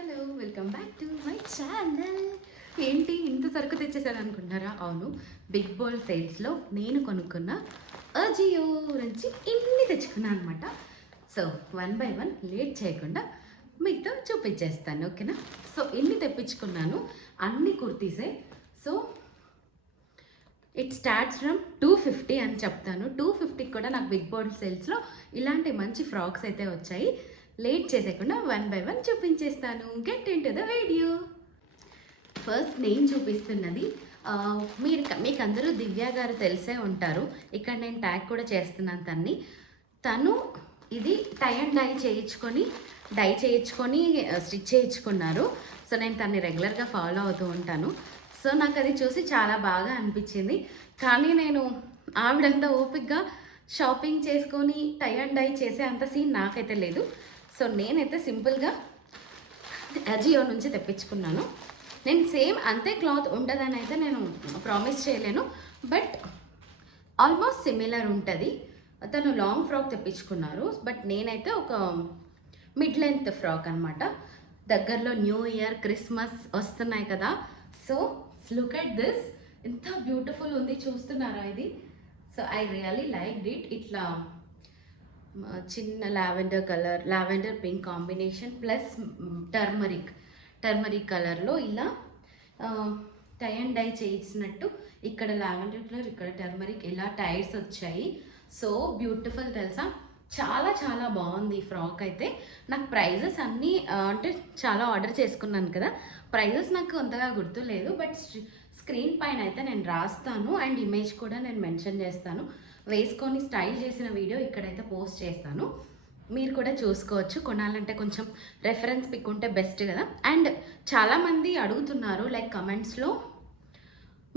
Hello welcome back to my channel. ఏంటి ఇంత సరుకు తెచ్చేసాను అనుకుంటున్నారా? అవును, బిగ్ బోల్ సేల్స్లో నేను కొనుక్కున్న అజియో నుంచి ఇన్ని తెచ్చుకున్నాను అనమాట. So one by one late చేయకుండా మీతో చూపించేస్తాను, ఓకేనా? సో ఇన్ని తెప్పించుకున్నాను, అన్ని కుర్తీసే. సో ఇట్ స్టార్ట్స్ ఫ్రమ్ 250 అని చెప్తాను. 250 కూడా నాకు బిగ్ బోల్ సేల్స్లో ఇలాంటి మంచి ఫ్రాక్స్ అయితే వచ్చాయి. లేట్ చేసేయకుండా వన్ బై వన్ చూపించేస్తాను. Get in to the video. First నేను చూపిస్తున్నది మీకు అందరూ దివ్య గారు తెలిసే ఉంటారు. ఇక్కడ నేను ట్యాగ్ కూడా చేస్తున్నాను తను ఇది టై అండ్ డై చేయించుకొని స్టిచ్ చేయించుకున్నారు. సో నేను తన్ని రెగ్యులర్గా ఫాలో అవుతూ ఉంటాను. సో నాకు అది చూసి చాలా బాగా అనిపించింది. కానీ నేను ఆవిడంతా ఓపిక్గా షాపింగ్ చేసుకొని టై అండ్ డై చేసే అంత సీన్ నాకైతే లేదు. సో నేనైతే సింపుల్గా అజియో నుంచి తెప్పించుకున్నాను. నేను సేమ్ అంతే క్లాత్ ఉండదని అయితే నేను ప్రామిస్ చేయలేను, బట్ ఆల్మోస్ట్ సిమిలర్ ఉంటుంది. తను లాంగ్ ఫ్రాక్ తెప్పించుకున్నారు, బట్ నేనైతే ఒక మిడ్ లెంత్ ఫ్రాక్ అనమాట. దగ్గరలో న్యూ ఇయర్, క్రిస్మస్ వస్తున్నాయి కదా. సో లుక్ ఎట్ దిస్, ఎంత బ్యూటిఫుల్ ఉంది, చూస్తున్నారా ఇది? So I really like it. ఇట్లా చిన్న lavender pink combination plus turmeric కలర్లో ఇలా టై అండ్ డై చేసినట్టు, ఇక్కడ లావెండర్ కలర్, ఇక్కడ టర్మరిక్, ఇలా టైర్స్ వచ్చాయి. సో బ్యూటిఫుల్ తెలుసా, చాలా చాలా బాగుంది ఈ ఫ్రాక్ అయితే. నాకు ప్రైజెస్ అన్నీ అంటే చాలా ఆర్డర్ చేసుకున్నాను కదా, ప్రైజెస్ నాకు అంతగా గుర్తులేదు, బట్ స్క్రీన్ పైన అయితే నేను రాస్తాను అండ్ ఇమేజ్ కూడా నేను మెన్షన్ చేస్తాను. వేసుకొని స్టైల్ చేసిన వీడియో ఇక్కడైతే పోస్ట్ చేస్తాను, మీరు కూడా చూసుకోవచ్చు. కొనాలంటే కొంచెం రెఫరెన్స్ పిక్ ఉంటే బెస్ట్ కదా. అండ్ చాలామంది అడుగుతున్నారు లైక్ కమెంట్స్లో,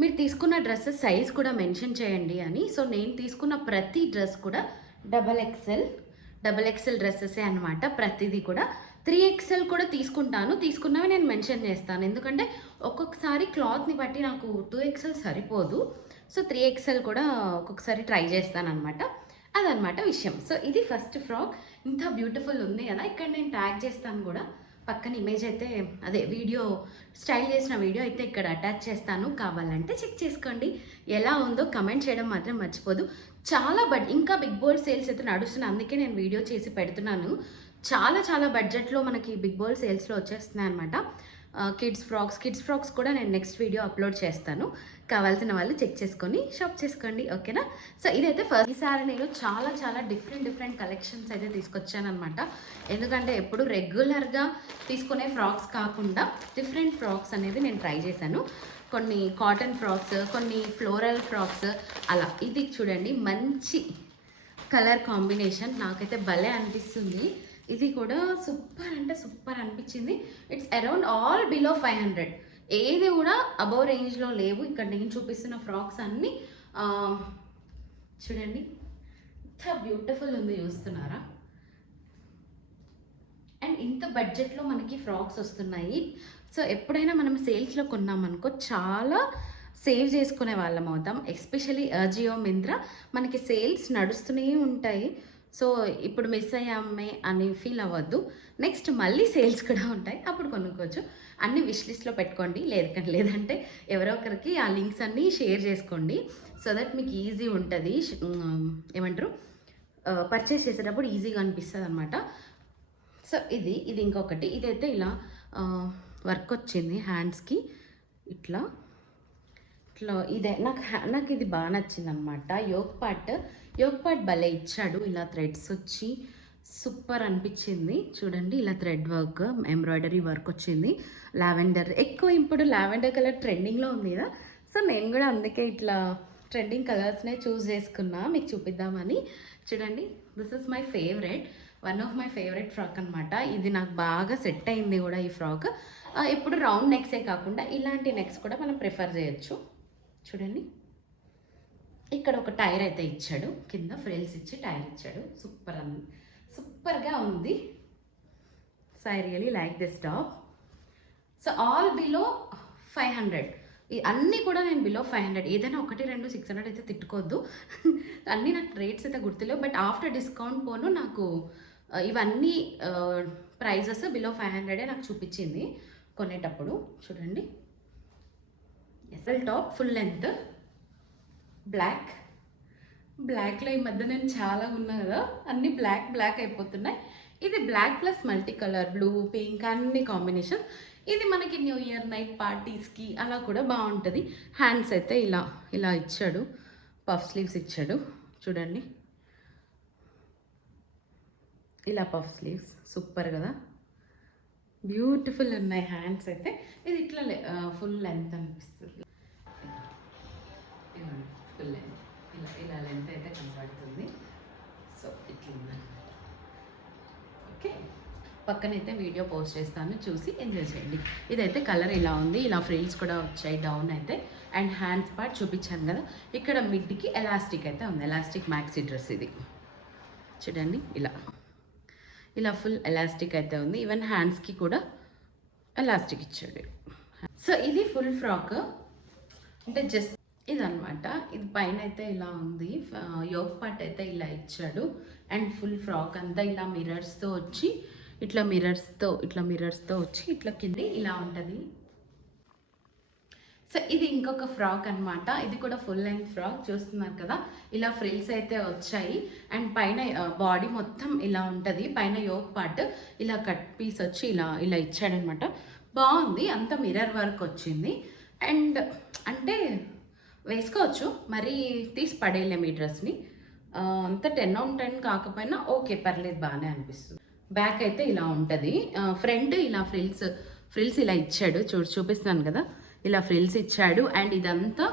మీరు తీసుకున్న డ్రెస్సెస్ సైజ్ కూడా మెన్షన్ చేయండి అని. సో నేను తీసుకున్న ప్రతి డ్రెస్ కూడా డబల్ ఎక్సెల్ డ్రెస్సెసే అనమాట. ప్రతిదీ కూడా 3XL కూడా తీసుకున్నవి నేను మెన్షన్ చేస్తాను, ఎందుకంటే ఒక్కొక్కసారి క్లాత్ని బట్టి నాకు 2XL సరిపోదు. సో 3XL కూడా ఒక్కొక్కసారి ట్రై చేస్తాను అనమాట. అదనమాట విషయం. సో ఇది ఫస్ట్ ఫ్రాక్, ఇంత బ్యూటిఫుల్ ఉంది కదా. ఇక్కడ నేను ట్యాగ్ చేస్తాను కూడా, పక్కన ఇమేజ్ అయితే అదే వీడియో స్టైల్ చేసిన వీడియో అయితే ఇక్కడ అటాచ్ చేస్తాను, కావాలంటే చెక్ చేసుకోండి. ఎలా ఉందో కమెంట్ చేయడం మాత్రం మర్చిపోదు. ఇంకా బిగ్ బోల్ సేల్స్ అయితే నడుస్తున్నాయి, అందుకే నేను వీడియో చేసి పెడుతున్నాను. చాలా బడ్జెట్లో మనకి బిగ్ బోల్ సేల్స్లో వచ్చేస్తున్నాయి అనమాట. కిడ్స్ ఫ్రాక్స్ కూడా నేను నెక్స్ట్ వీడియో అప్లోడ్ చేస్తాను, కావాల్సిన వాళ్ళు చెక్ చేసుకొని షాప్ చేసుకోండి, ఓకేనా? సో ఇదైతే ఈసారి నేను చాలా డిఫరెంట్ కలెక్షన్స్ అయితే తీసుకొచ్చాను అనమాట. ఎందుకంటే ఎప్పుడు రెగ్యులర్గా తీసుకునే ఫ్రాక్స్ కాకుండా డిఫరెంట్ ఫ్రాక్స్ అనేది నేను ట్రై చేశాను. కొన్ని కాటన్ ఫ్రాక్స్, కొన్ని ఫ్లోరల్ ఫ్రాక్స్, అలా. ఇది చూడండి, మంచి కలర్ కాంబినేషన్, నాకైతే భలే అనిపిస్తుంది. ఇది కూడా సూపర్ అంటే సూపర్ అనిపించింది. ఇట్స్ అరౌండ్ ఆల్ బిలో 500, ఏది కూడా అబవ్ రేంజ్లో లేవు. ఇక్కడ నేను చూపిస్తున్న ఫ్రాక్స్ అన్నీ చూడండి, ఎంత బ్యూటిఫుల్ ఉంది, చూస్తున్నారా? అండ్ ఇంత బడ్జెట్లో మనకి ఫ్రాక్స్ వస్తున్నాయి. సో ఎప్పుడైనా మనం సేల్స్లో కొన్నామనుకో చాలా సేవ్ చేసుకునే వాళ్ళం అవుతాం. ఎస్పెషలీ అజియో, మింత్రా మనకి సేల్స్ నడుస్తూనే ఉంటాయి. సో ఇప్పుడు మిస్ అయ్యామే అని ఫీల్ అవ్వద్దు. నెక్స్ట్ మళ్ళీ సేల్స్ కూడా ఉంటాయి, అప్పుడు కొనుక్కోవచ్చు. అన్ని విష్ లిస్ట్లో పెట్టుకోండి, లేదంటే ఎవరో ఒకరికి ఆ లింక్స్ అన్నీ షేర్ చేసుకోండి. సో దట్ మీకు ఈజీ ఉంటుంది, ఏమంటారు, పర్చేస్ చేసేటప్పుడు ఈజీగా అనిపిస్తుంది అనమాట. సో ఇది ఇంకొకటి, ఇదైతే ఇలా వర్క్ వచ్చింది హ్యాండ్స్కి, ఇట్లా ఇదే నాకు ఇది బాగా నచ్చింది అనమాట. యోక్ పార్ట్ భలే ఇచ్చాడు, ఇలా థ్రెడ్స్ వచ్చి సూపర్ అనిపించింది. చూడండి, ఇలా థ్రెడ్ వర్క్, ఎంబ్రాయిడరీ వర్క్ వచ్చింది. ఇప్పుడు లావెండర్ కలర్ ట్రెండింగ్లో ఉంది కదా. సో నేను కూడా అందుకే ఇట్లా ట్రెండింగ్ కలర్స్నే చూస్ చేసుకున్నా మీకు చూపిద్దామని. చూడండి, this is my favourite, one of my favourite frock అనమాట. ఇది నాకు బాగా సెట్ అయింది కూడా ఈ ఫ్రాక్. ఇప్పుడు రౌండ్ నెక్సే కాకుండా ఇలాంటి నెక్స్ కూడా మనం ప్రిఫర్ చేయొచ్చు. చూడండి, ఇక్కడ ఒక టైర్ అయితే ఇచ్చాడు, కింద ఫ్రిల్స్ ఇచ్చి టైర్ ఇచ్చాడు. సూపర్గా ఉంది. So I really like this top. So all below 500, అన్నీ కూడా నేను బిలో 500. ఏదైనా 1, 2, 600 అయితే తిట్టుకోవద్దు. అన్నీ నాకు రేట్స్ అయితే గుర్తులేవు, బట్ ఆఫ్టర్ డిస్కౌంట్ పోను నాకు ఇవన్నీ ప్రైజెస్ బిలో 500 నాకు చూపించింది కొనేటప్పుడు. చూడండి, ఎస్ఎల్ టాప్ ఫుల్ లెంత్ బ్లాక్లో ఈ మధ్య నేను చాలా ఉన్నా కదా, అన్నీ బ్లాక్ అయిపోతున్నాయి. ఇది black plus multi colour blue pink అన్ని కాంబినేషన్. ఇది మనకి న్యూ ఇయర్ నైట్ పార్టీస్కి అలా కూడా బాగుంటుంది. హ్యాండ్స్ అయితే ఇలా ఇచ్చాడు, పఫ్ స్లీవ్స్ ఇచ్చాడు. చూడండి, ఇలా పఫ్ స్లీవ్స్ సూపర్ కదా, బ్యూటిఫుల్ ఉన్నాయి హ్యాండ్స్ అయితే. ఇది ఇట్లా ఫుల్ లెంత్ అనిపిస్తుంది, ఫుల్ లెంత్ ఇలా లెంత్ అయితే కనబడుతుంది. సో ఇట్లా ఉందన్నమాట. ఓకే, పక్కనైతే వీడియో పోస్ట్ చేస్తాను, చూసి ఎంజాయ్ చేయండి. ఇదైతే కలర్ ఇలా ఉంది, ఇలా ఫ్రిల్స్ కూడా వచ్చాయి డౌన్ అయితే. అండ్ హ్యాండ్స్ పార్ట్ చూపించాను కదా, ఇక్కడ మిడ్కి ఎలాస్టిక్ అయితే ఉంది, ఎలాస్టిక్ మ్యాక్సీ డ్రెస్ ఇది. చూడండి, ఇలా ఫుల్ ఎలాస్టిక్ అయితే ఉంది. ఈవెన్ హ్యాండ్స్కి కూడా ఎలాస్టిక్ ఇచ్చాడు. సో ఇది ఫుల్ ఫ్రాక్, అంటే జస్ట్ ఇదనమాట. ఇది పైన అయితే ఇలా ఉంది, యోక్ పార్ట్ అయితే ఇలా ఇచ్చాడు. అండ్ ఫుల్ ఫ్రాక్ అంతా ఇలా మిర్రర్స్తో వచ్చి ఇట్లా మిర్రర్స్తో వచ్చి ఇట్లా కింద ఇలా ఉంటుంది. సో ఇది ఇంకొక ఫ్రాక్ అనమాట, ఇది కూడా ఫుల్ లెంత్ ఫ్రాక్. చూస్తున్నారు కదా, ఇలా ఫ్రిల్స్ అయితే వచ్చాయి. అండ్ పైన బాడీ మొత్తం ఇలా ఉంటుంది, పైన యోక్ పార్ట్ ఇలా కట్ పీస్ వచ్చి ఇలా ఇచ్చాడనమాట. బాగుంది, అంతా మిర్రర్ వర్క్ వచ్చింది. అండ్ అంటే వేసుకోవచ్చు, మరీ తీసి పడేయలేము ఈ డ్రెస్ని. అంత 10 out of 10 కాకపోయినా ఓకే, పర్లేదు, బాగానే అనిపిస్తుంది. బ్యాక్ అయితే ఇలా ఉంటుంది, ఫ్రంట్ ఇలా ఫ్రిల్స్ ఇలా ఇచ్చాడు. చూపిస్తాను కదా, ఇలా ఫ్రిల్స్ ఇచ్చాడు. అండ్ ఇదంతా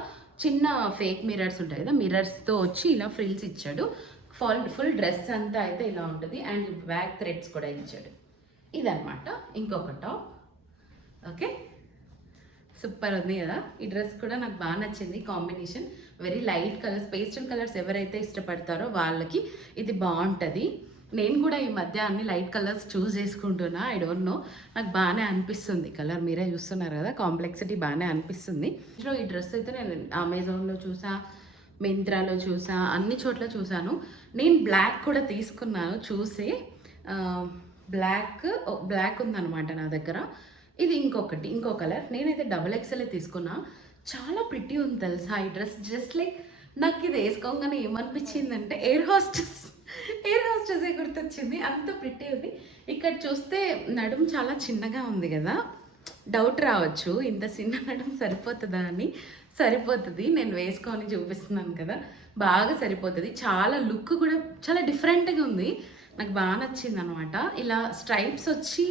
చిన్న ఫేక్ మిర్రర్స్ ఉంటాయి కదా, మిర్రర్స్తో వచ్చి ఇలా ఫ్రిల్స్ ఇచ్చాడు. ఫుల్ డ్రెస్ అంతా అయితే ఇలా ఉంటుంది. అండ్ బ్యాక్ థ్రెడ్స్ కూడా ఇచ్చాడు. ఇదనమాట ఇంకొక టాప్. ఓకే, సూపర్ ఉంది కదా, ఈ డ్రెస్ కూడా నాకు బాగా నచ్చింది. Combination very light colours, pastel colours ఎవరైతే ఇష్టపడతారో వాళ్ళకి ఇది బాగుంటుంది. నేను కూడా ఈ మధ్య అన్ని లైట్ కలర్స్ చూస్ చేసుకుంటున్నా, ఐ డోంట్ నో, నాకు బాగానే అనిపిస్తుంది కలర్. మీరే చూస్తున్నారు కదా, కాంప్లెక్సిటీ బాగానే అనిపిస్తుంది. ఈ డ్రెస్ అయితే నేను అమెజాన్లో చూసా, మింత్రాలో చూసా, అన్ని చోట్ల చూసాను. నేను బ్లాక్ కూడా తీసుకున్నాను చూసి, బ్లాక్ ఉందన్నమాట నా దగ్గర. ఇది ఇంకో కలర్, నేనైతే XXL తీసుకున్నా. చాలా ప్రిటీ ఉంది తెలుసా ఈ డ్రెస్. జస్ట్ లైక్ నాకు ఇది వేసుకోగానే ఏమనిపించిందంటే ఎయిర్ హోస్టెసే గుర్తొచ్చింది, అంత ప్రిటీ ఉంది. ఇక్కడ చూస్తే నడుము చాలా చిన్నగా ఉంది కదా, డౌట్ రావచ్చు ఇంత చిన్న నడుము సరిపోతుందా అని. సరిపోతుంది, నేను వేసుకొని చూపిస్తున్నాను కదా, బాగా సరిపోతుంది. చాలా లుక్ కూడా చాలా డిఫరెంట్గా ఉంది, నాకు బాగా నచ్చింది అనమాట. ఇలా స్ట్రైప్స్ వచ్చి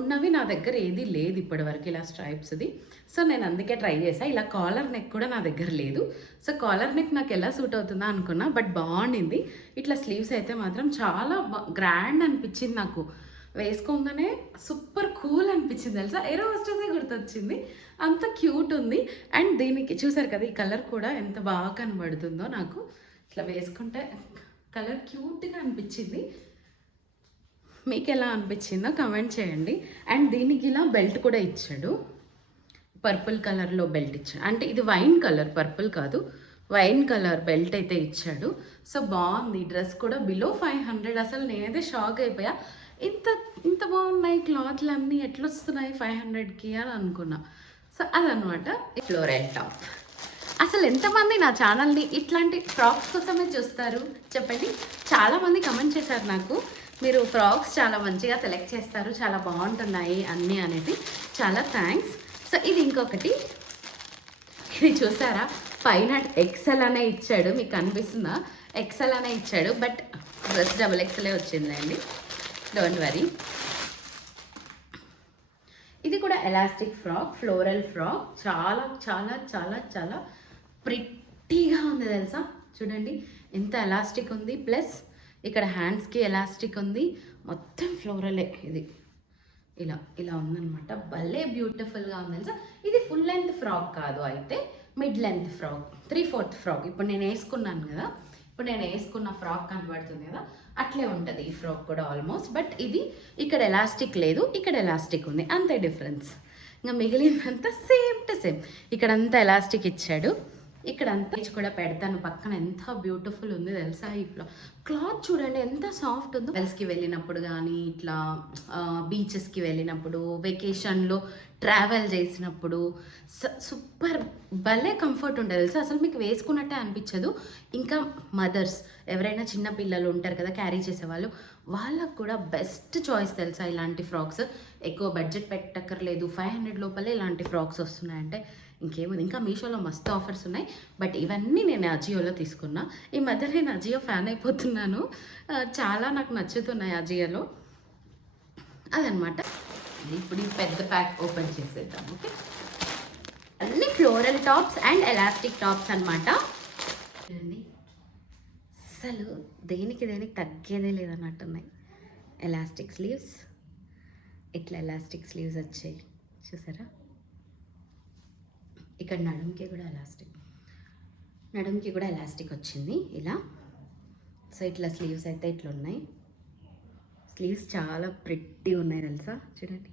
ఉన్నవి నా దగ్గర ఏది లేదు ఇప్పటివరకు, ఇలా స్ట్రైప్స్ది. సో నేను అందుకే ట్రై చేశాను. ఇలా కాలర్ నెక్ కూడా నా దగ్గర లేదు. సో కాలర్ నెక్ నాకు ఎలా సూట్ అవుతుందా అనుకున్నా, బట్ బాగుండింది. ఇట్లా స్లీవ్స్ అయితే మాత్రం చాలా గ్రాండ్ అనిపించింది నాకు. వేసుకోగానే సూపర్ కూల్ అనిపించింది తెలుసా, ఎయిర్ హోస్టెసే గుర్తొచ్చింది, అంత క్యూట్ ఉంది. అండ్ దీనికి చూసారు కదా, ఈ కలర్ కూడా ఎంత బాగా కనబడుతుందో నాకు. ఇట్లా వేసుకుంటే కలర్ క్యూట్గా అనిపించింది. మీకు ఎలా అనిపించిందో కమెంట్ చేయండి. అండ్ దీనికి ఇలా బెల్ట్ కూడా ఇచ్చాడు, పర్పుల్ కలర్లో బెల్ట్ ఇచ్చాడు. అంటే ఇది వైన్ కలర్, పర్పుల్ కాదు, వైన్ కలర్ బెల్ట్ అయితే ఇచ్చాడు. సో బాగుంది డ్రెస్ కూడా, బిలో 500. అసలు నేనైతే షాక్ అయిపోయా, ఇంత బాగున్నాయి క్లాత్లు అన్నీ ఎట్లా వస్తున్నాయి 500కి అని అనుకున్నా. సో అదనమాట ఫ్లోరల్ టాప్. అసలు ఎంతమంది నా ఛానల్ని ఇట్లాంటి ఫ్రాక్స్ కోసమే చూస్తారు చెప్పండి. చాలామంది కమెంట్ చేశారు నాకు, మీరు ఫ్రాక్స్ చాలా మంచిగా సెలెక్ట్ చేస్తారు, చాలా బాగుంటున్నాయి అన్నీ అనేది. చాలా థ్యాంక్స్. సో ఇది ఇంకొకటి, ఇది చూసారా, పైన XL అనే ఇచ్చాడు, మీకు అనిపిస్తుందా, XL అనే ఇచ్చాడు, బట్ డ్రెస్ XXL వచ్చిందండి, డోంట్ వరీ. ఇది కూడా ఎలాస్టిక్ ఫ్రాక్, ఫ్లోరల్ ఫ్రాక్, చాలా చాలా చాలా చాలా ప్రిట్టీగా ఉంది తెలుసా. చూడండి ఎంత ఎలాస్టిక్ ఉంది, ప్లస్ ఇక్కడ హ్యాండ్స్కి ఎలాస్టిక్ ఉంది, మొత్తం ఫ్లోరలే. ఇది ఇలా ఉందనమాట, భలే బ్యూటిఫుల్గా ఉంది తెలుసా. ఇది ఫుల్ లెంత్ ఫ్రాక్ కాదు, అయితే మిడ్ లెంత్ ఫ్రాక్, 3/4 ఫ్రాక్. ఇప్పుడు నేను వేసుకున్నాను కదా, ఇప్పుడు నేను వేసుకున్న ఫ్రాక్ కనబడుతుంది కదా, అట్లే ఉంటుంది ఈ ఫ్రాక్ కూడా ఆల్మోస్ట్. బట్ ఇది ఇక్కడ ఎలాస్టిక్ లేదు, ఇక్కడ ఎలాస్టిక్ ఉంది, అంతే డిఫరెన్స్. ఇంకా మిగిలినంతా సేమ్ టు సేమ్. ఇక్కడంతా ఎలాస్టిక్ ఇచ్చాడు, ఇక్కడ అంతా కూడా పెడతాను పక్కన. ఎంత బ్యూటిఫుల్ ఉంది తెలుసా ఈ క్లాత్ చూడండి ఎంత సాఫ్ట్ ఉందో. వెల్స్కి వెళ్ళినప్పుడు కానీ ఇట్లా బీచెస్కి వెళ్ళినప్పుడు వెకేషన్లో ట్రావెల్ చేసినప్పుడు సూపర్ భలే కంఫర్ట్ ఉంటుంది తెలుసా. అసలు మీకు వేసుకున్నట్టే అనిపించదు. ఇంకా మదర్స్ ఎవరైనా చిన్న పిల్లలు ఉంటారు కదా క్యారీ చేసేవాళ్ళు, వాళ్ళకు కూడా బెస్ట్ చాయిస్ తెలుసా ఇలాంటి ఫ్రాక్స్. ఎక్కువ బడ్జెట్ పెట్టక్కర్లేదు, 500 లోపలే ఇలాంటి ఫ్రాక్స్ వస్తున్నాయంటే ఇంకేముంది. ఇంకా మీషోలో మస్తు ఆఫర్స్ ఉన్నాయి, బట్ ఇవన్నీ నేను అజియోలో తీసుకున్నా. ఈ మధ్య నేను అజియో ఫ్యాన్ అయిపోతున్నాను, చాలా నాకు నచ్చుతున్నాయి అజియోలో. అదనమాట. ఇప్పుడు ఈ పెద్ద ప్యాక్ ఓపెన్ చేసేద్దాం. ఓకే, అన్ని floral tops and elastic tops అనమాట. అసలు దేనికి తగ్గేదే లేదన్నట్టున్నాయి. ఎలాస్టిక్ స్లీవ్స్, ఇట్లా ఎలాస్టిక్ స్లీవ్స్ వచ్చాయి చూసారా. ఇక్కడ నడుంకి కూడా ఎలాస్టిక్ వచ్చింది ఇలా. సో ఇట్లా స్లీవ్స్ అయితే ఇట్లా ఉన్నాయి. స్లీవ్స్ చాలా ప్రిట్టి ఉన్నాయి తెలుసా, చూడండి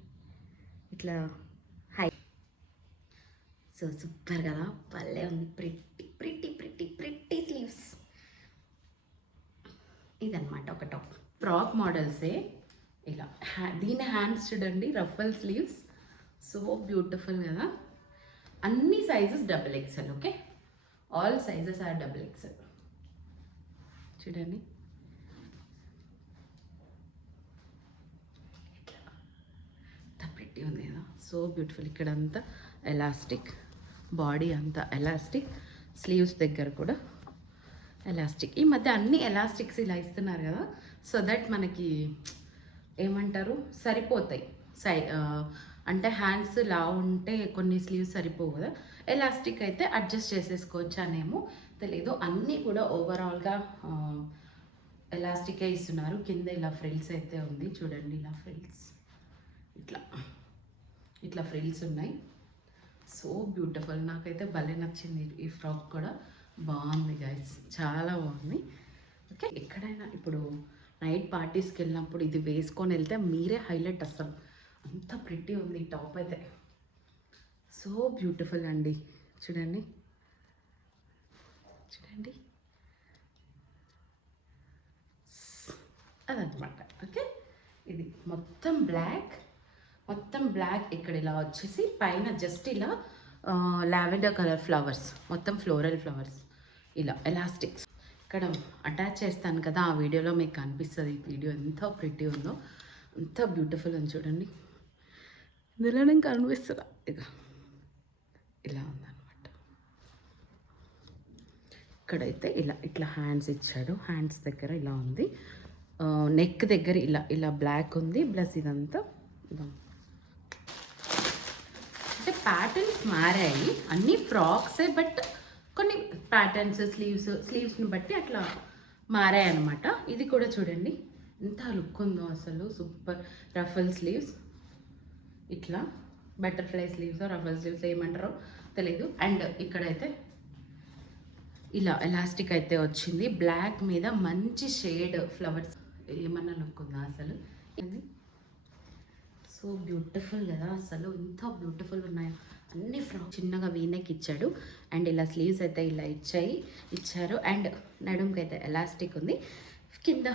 ఇట్లా హై. సో సూపర్ కదా, భలే ఉంది. Pretty sleeves. ఇదన్నమాట ఒక టాప్. ఫ్రాక్ మోడల్సే ఇలా. దీని హ్యాండ్స్ చూడండి, రఫల్ స్లీవ్స్. సో బ్యూటిఫుల్ కదా. అన్ని sizes XXL. Okay, all sizes are XXL. చూడండి పెట్టి ఉంది కదా, సో బ్యూటిఫుల్. ఇక్కడంతా ఎలాస్టిక్, బాడీ అంతా ఎలాస్టిక్, స్లీవ్స్ దగ్గర కూడా ఎలాస్టిక్. ఈ మధ్య అన్ని ఎలాస్టిక్స్ ఇలా ఇస్తున్నారు కదా, సో దట్ మనకి ఏమంటారు సరిపోతాయి. అంటే హ్యాండ్స్ లా ఉంటే కొన్ని స్లీవ్స్ సరిపోవు కదా, ఎలాస్టిక్ అయితే అడ్జస్ట్ చేసేసుకోవచ్చు అనేమో తెలీదు. అన్నీ కూడా ఓవరాల్గా ఎలాస్టికే ఇస్తున్నారు. కింద ఇలా ఫ్రిల్స్ అయితే ఉంది చూడండి, ఇలా ఫ్రిల్స్ ఇట్లా ఫ్రిల్స్ ఉన్నాయి. So beautiful. నాకైతే భలే నచ్చింది ఈ ఫ్రాక్ కూడా. బాగుంది గైస్, చాలా బాగుంది. ఓకే, ఎక్కడైనా ఇప్పుడు నైట్ పార్టీస్కి వెళ్ళినప్పుడు ఇది వేసుకొని వెళ్తే మీరే హైలైట్. అసలు అంత ప్రిట్టి ఉంది ఈ టాప్ అయితే. సో బ్యూటిఫుల్ అండి, చూడండి అదనమాట. ఓకే, ఇది మొత్తం బ్లాక్ ఇక్కడ ఇలా వచ్చేసి పైన జస్ట్ ఇలా లావెండర్ కలర్ ఫ్లవర్స్, మొత్తం ఫ్లోరల్ ఫ్లవర్స్ ఇలా ఎలాస్టిక్స్. ఇక్కడ అటాచ్ చేస్తాను కదా, ఆ వీడియోలో మీకు కనిపిస్తుంది. ఈ వీడియో ఎంత ప్రిట్టి ఉందో, ఎంత బ్యూటిఫుల్ అని చూడండి. ఇందులో నేను కనిపిస్తుందా, ఇలా ఉందన్నమాట. ఇక్కడైతే ఇట్లా హ్యాండ్స్ ఇచ్చాడు. హ్యాండ్స్ దగ్గర ఇలా ఉంది, నెక్ దగ్గర ఇలా బ్లాక్ ఉంది, ప్లస్ ఇదంతా అంటే ప్యాటర్న్స్ మారాయి. అన్ని ఫ్రాక్సే, బట్ కొన్ని ప్యాటర్న్స్ స్లీవ్స్ని బట్టి అట్లా మారాయి అనమాట. ఇది కూడా చూడండి ఎంత లుక్ ఉందో అసలు, సూపర్. రఫల్ స్లీవ్స్, ఇట్లా బటర్ఫ్లై స్లీవ్స్, రఫల్ స్లీవ్స్ ఏమంటారో తెలీదు. అండ్ ఇక్కడైతే ఇలా ఎలాస్టిక్ అయితే వచ్చింది, బ్లాక్ మీద మంచి షేడ్ ఫ్లవర్స్. ఏమన్నా లుక్ ఉందా అసలు. సో బ్యూటిఫుల్ కదా, అసలు ఎంత బ్యూటిఫుల్ ఉన్నాయో అన్ని ఫ్రాక్. చిన్నగా వీనెక్ ఇచ్చాడు, అండ్ ఇలా స్లీవ్స్ అయితే ఇలా ఇచ్చారు. అండ్ నడుముకి అయితే ఎలాస్టిక్ ఉంది, కింద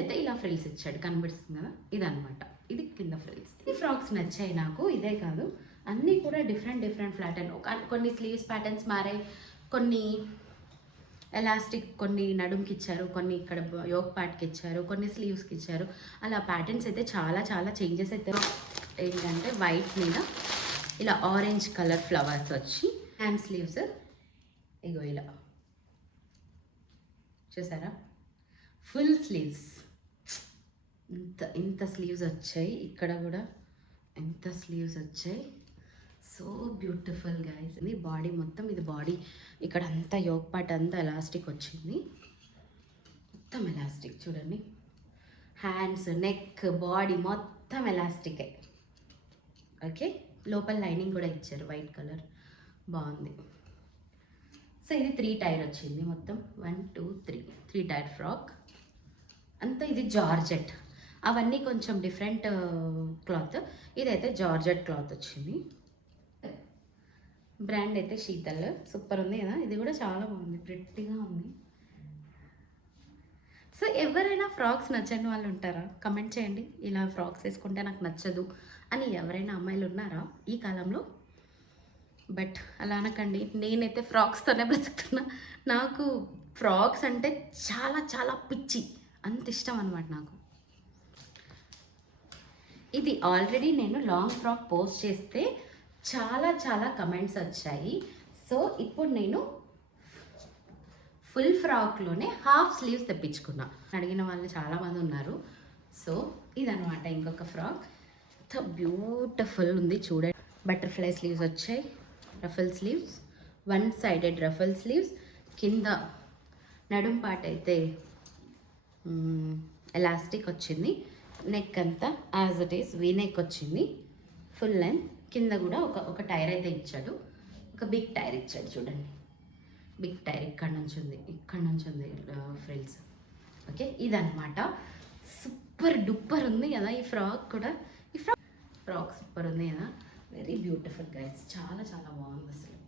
అయితే ఇలా ఫ్రిల్స్ ఇచ్చాడు, కనిపిస్తుంది కదా, ఇదనమాట. ఇది కింద ఫ్రిల్స్. ఈ ఫ్రాక్స్ నచ్చాయి నాకు. ఇదే కాదు, అన్నీ కూడా డిఫరెంట్ ప్యాటర్న్. కొన్ని స్లీవ్స్ ప్యాటర్న్స్ మారాయి, కొన్ని ఎలాస్టిక్, కొన్ని నడుముకి ఇచ్చారు, కొన్ని ఇక్కడ యోక్ పార్ట్కి ఇచ్చారు, కొన్ని స్లీవ్స్కి ఇచ్చారు. అలా ప్యాటర్న్స్ అయితే చాలా చేంజెస్ అయితే. ఏంటంటే వైట్ మీద ఇలా ఆరెంజ్ కలర్ ఫ్లవర్స్ వచ్చి, హ్యాండ్ స్లీవ్స్ ఇగో ఇలా చూసారా, ఫుల్ స్లీవ్స్. ఇంత స్లీవ్స్ వచ్చాయి. ఇక్కడ కూడా ఎంత స్లీవ్స్ వచ్చాయి. So beautiful guys. ఇది బాడీ మొత్తం, ఇది బాడీ ఇక్కడ అంతా యోక్ పార్ట్ అంతా ఎలాస్టిక్ వచ్చింది, మొత్తం ఎలాస్టిక్ చూడండి. హ్యాండ్స్, నెక్, బాడీ మొత్తం ఎలాస్టికే. ఓకే, లోపల లైనింగ్ కూడా ఇచ్చారు వైట్ కలర్, బాగుంది. సో ఇది 3 టైర్ వచ్చింది మొత్తం. 1 2 3 టైర్ ఫ్రాక్ అంతా. ఇది జార్జెట్, అవన్నీ కొంచెం డిఫరెంట్ క్లాత్. ఇదైతే జార్జెట్ క్లాత్ వచ్చింది. బ్రాండ్ అయితే శీతల్. సూపర్ ఉంది కదా, ఇది కూడా చాలా బాగుంది, ప్రిట్టిగా ఉంది. సో ఎవరైనా ఫ్రాక్స్ నచ్చని వాళ్ళు ఉంటారా? కమెంట్ చేయండి. ఇలా ఫ్రాక్స్ వేసుకుంటే నాకు నచ్చదు అని ఎవరైనా అమ్మాయిలు ఉన్నారా ఈ కాలంలో? బట్ అలా అనకండి, నేనైతే ఫ్రాక్స్తోనే బ్రతుకుతున్నా. నాకు ఫ్రాక్స్ అంటే చాలా చాలా పిచ్చి, అంత ఇష్టం అనమాట నాకు. ఇది ఆల్రెడీ నేను లాంగ్ ఫ్రాక్ పోస్ట్ చేస్తే చాలా చాలా కమెంట్స్ వచ్చాయి. సో ఇప్పుడు నేను ఫుల్ ఫ్రాక్లోనే హాఫ్ స్లీవ్స్ తెప్పించుకున్నా. అడిగిన వాళ్ళు చాలామంది ఉన్నారు. సో ఇదనమాట ఇంకొక ఫ్రాక్. ఎంత బ్యూటిఫుల్ ఉంది చూడండి. బటర్ఫ్లై స్లీవ్స్ వచ్చాయి, ruffle sleeves, one sided ruffle sleeves. కింద నడుం పాట అయితే ఎలాస్టిక్ వచ్చింది. నెక్ అంతా as it is V neck వచ్చింది, ఫుల్ లెంత్. కింద కూడా ఒక టైర్ అయితే ఇచ్చాడు, ఒక బిగ్ టైర్ ఇచ్చాడు చూడండి. బిగ్ టైర్ ఇక్కడ నుంచి ఉంది ఫ్రెండ్స్. ఓకే, ఇదనమాట. సూపర్ డూపర్ ఉంది కదా ఈ ఫ్రాక్ కూడా. ఈ ఫ్రాక్ సూపర్ ఉంది కదా, వెరీ బ్యూటిఫుల్ గైస్, చాలా చాలా బాగుంది అసలు.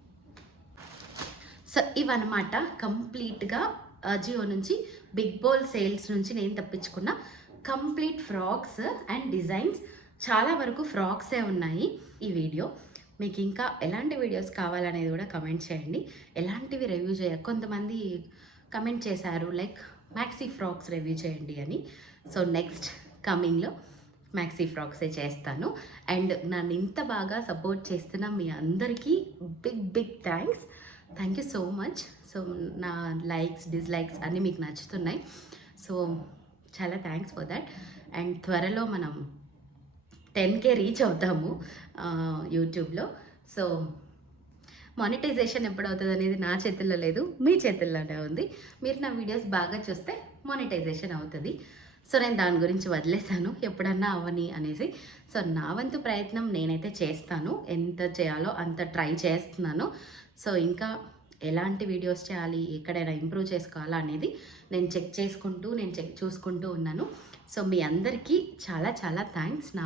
సో ఇవన్నమాట కంప్లీట్గా అజియో నుంచి, బిగ్ బోల్ సేల్స్ నుంచి నేను తప్పించుకున్న కంప్లీట్ ఫ్రాక్స్ అండ్ డిజైన్స్. చాలా వరకు ఫ్రాక్సే ఉన్నాయి ఈ వీడియో. మీకు ఇంకా ఎలాంటి వీడియోస్ కావాలనేది కూడా కమెంట్ చేయండి. ఎలాంటివి రివ్యూ కొంతమంది కమెంట్ చేశారు లైక్ మ్యాక్సీ ఫ్రాక్స్ రివ్యూ చేయండి అని. సో నెక్స్ట్ కమింగ్లో మ్యాక్సీ ఫ్రాక్సే చేస్తాను. అండ్ నన్ను ఇంత బాగా సపోర్ట్ చేస్తున్న మీ అందరికీ big thanks. Thank you so much. So నా లైక్స్ డిస్లైక్స్ అన్నీ మీకు నచ్చుతున్నాయి. సో చాలా థ్యాంక్స్ ఫర్ దట్. అండ్ త్వరలో మనం 10K రీచ్ అవుతాము యూట్యూబ్లో. సో మానిటైజేషన్ ఎప్పుడు అవుతుంది అనేది నా చేతుల్లో లేదు, మీ చేతుల్లోనే ఉంది. మీరు నా వీడియోస్ బాగా చూస్తే మానిటైజేషన్ అవుతుంది. సో నేను దాని గురించి వదిలేసాను, ఎప్పుడన్నా అవని అనేసి. సో నా వంతు ప్రయత్నం నేనైతే చేస్తాను, ఎంత చేయాలో అంత ట్రై చేస్తున్నాను. సో ఇంకా ఎలాంటి వీడియోస్ చేయాలి, ఎక్కడైనా ఇంప్రూవ్ చేసుకోవాలా అనేది నేను చూసుకుంటూ ఉన్నాను. సో మీ అందరికీ చాలా చాలా థ్యాంక్స్. నా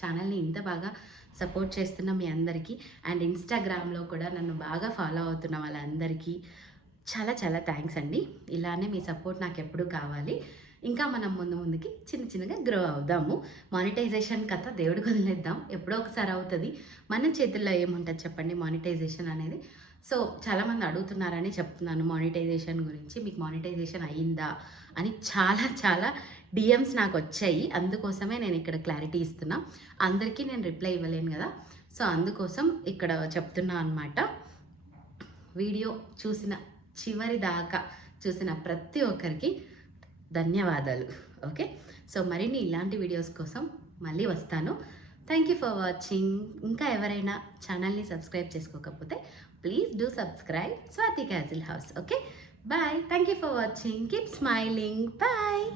ఛానల్ని ఇంత బాగా సపోర్ట్ చేస్తున్న మీ అందరికీ, అండ్ ఇన్స్టాగ్రామ్లో కూడా నన్ను బాగా ఫాలో అవుతున్న వాళ్ళందరికీ చాలా చాలా థ్యాంక్స్ అండి. ఇలానే మీ సపోర్ట్ నాకు ఎప్పుడూ కావాలి. ఇంకా మనం ముందుకి చిన్నగా గ్రో అవుదాము. మానిటైజేషన్ కథ దేవుడికి వదిలేద్దాం, ఎప్పుడో ఒకసారి అవుతుంది. మన చేతుల్లో ఏముంటుంది చెప్పండి మానిటైజేషన్ అనేది. సో చాలామంది అడుగుతున్నారని చెప్తున్నాను మానిటైజేషన్ గురించి. మీకు మానిటైజేషన్ అయ్యిందా అని చాలా డిఎమ్స్ నాకు వచ్చాయి. అందుకోసమే నేను ఇక్కడ క్లారిటీ ఇస్తున్నా. అందరికీ నేను రిప్లై ఇవ్వలేను కదా, సో అందుకోసం ఇక్కడ చెప్తున్నా అనమాట. వీడియో చివరి దాకా చూసిన ప్రతి ఒక్కరికి ధన్యవాదాలు. ఓకే, సో మరిన్ని ఇలాంటి వీడియోస్ కోసం మళ్ళీ వస్తాను. థ్యాంక్ యూ ఫర్ వాచింగ్. ఇంకా ఎవరైనా ఛానల్ని సబ్స్క్రైబ్ చేసుకోకపోతే please do subscribe Swathi castle house. Okay, bye. Thank you for watching. Keep smiling. Bye.